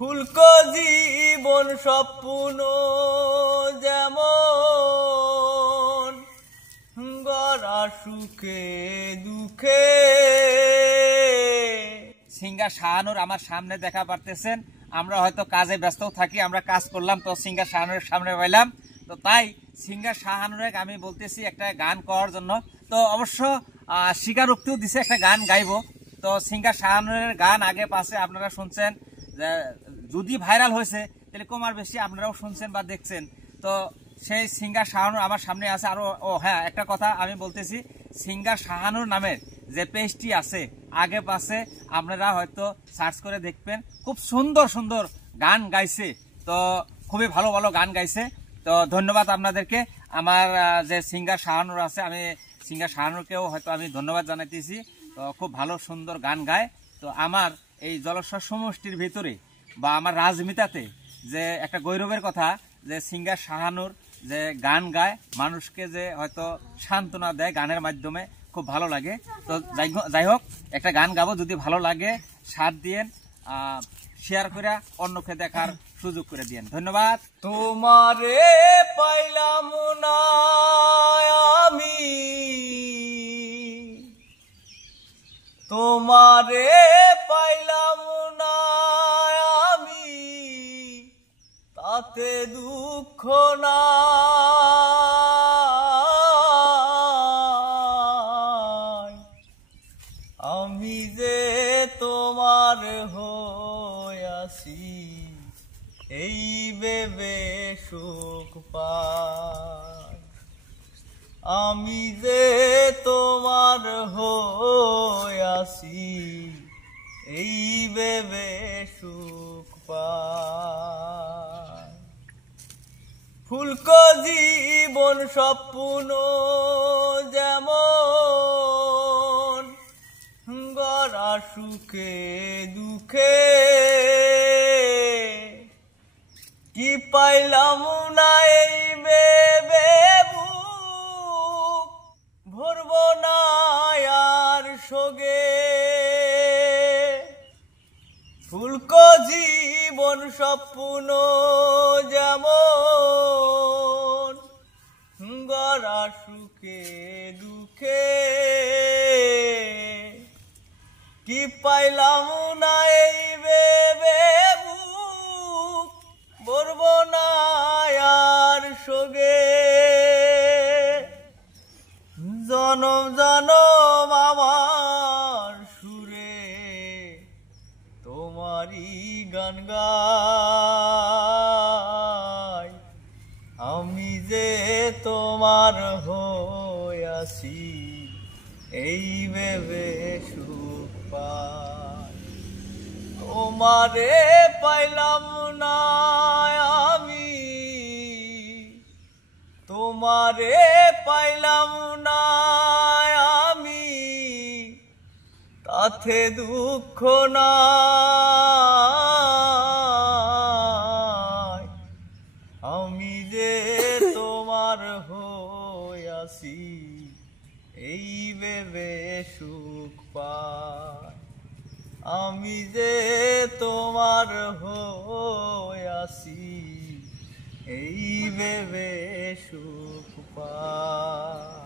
ফুলকো জীবন স্বপ্ন যেমন গড়া সুখে দুঃখে। সিঙ্গার শাহানুর আমার সামনে দেখা পারতেছেন। আমরা হয়তো কাজে ব্যস্ত থাকি, আমরা কাজ করলাম তো সিঙ্গার শাহানুরের সামনে পাইলাম, তো তাই সিঙ্গার শাহানুরে আমি বলতেছি একটা গান করার জন্য। তো অবশ্য স্বীকারোক্তিও দিছে একটা গান গাইবো। তো সিঙ্গার শাহানুরের গান আগে পাশে আপনারা শুনছেন, যদি ভাইরাল হয়েছে তাহলে কম আর বেশি আপনারাও শুনছেন বা দেখছেন। তো সেই সিঙ্গার শাহানুর আমার সামনে আছে। আরো হ্যাঁ, একটা কথা আমি বলতেছি, সিঙ্গার শাহানুর নামের যে পেজটি আছে আগে পাশে আপনারা হয়তো সার্চ করে দেখবেন, খুব সুন্দর সুন্দর গান গাইছে। তো খুবই ভালো ভালো গান গাইছে। তো ধন্যবাদ আপনাদেরকে। আমার যে সিঙ্গার শাহানুর আছে, আমি সিঙ্গার শাহানুরকেও হয়তো আমি ধন্যবাদ জানাইতেছি। তো খুব ভালো সুন্দর গান গায়। তো আমার এই জলস্বর সমষ্টির ভিতরে বা আমার রাজমিতাতে যে একটা গৌরবের কথা, যে সিঙ্গার শাহানুর যে গান গায়, মানুষকে যে হয়তো সান্ত্বনা দেয় গানের মাধ্যমে, খুব ভালো লাগে। তো যাই হোক, একটা গান গাবো, যদি ভালো লাগে সাথ দিয়েন, শেয়ার করে অন্যকে দেখার সুযোগ করে দিয়েন। ধন্যবাদ। তোমারে পাইলাম না আমি, তোমারে পাইলাম না আমি, তাতে দুঃখ না। আমি যে তোমার হইয়াছি এই ভেবে সুখ পাই। আমি যে তোমার হইয়াছি এই ভেবে সুখ পাই। ফুলকো জীবন স্বপ্ন যেমন গড়া সুখে দুঃখে। কি পাইলাম না এই ভেবে বুক ভরব না আর সোগে। ফুলকো জীবন স্বপ্ন যেমন গড়া সুখে দুঃখে। কি পাইলাম না এই ভেবে বুক ভরব না আর সোগে। জনম জনম আমার সুরে তোমারই গান গাই। আমি যে তোমার হইয়াছি এই ভেবে সুখ পাই। তোমারে পাইলাম না আমি, তোমারে পাইলাম না আমি, তাতে দুঃখ নাই। আমি যে তোমার হইয়াছি এই ভেবে সুখ পাই। আমি যে তোমার হইয়াছি এই ভেবে সুখ পাই।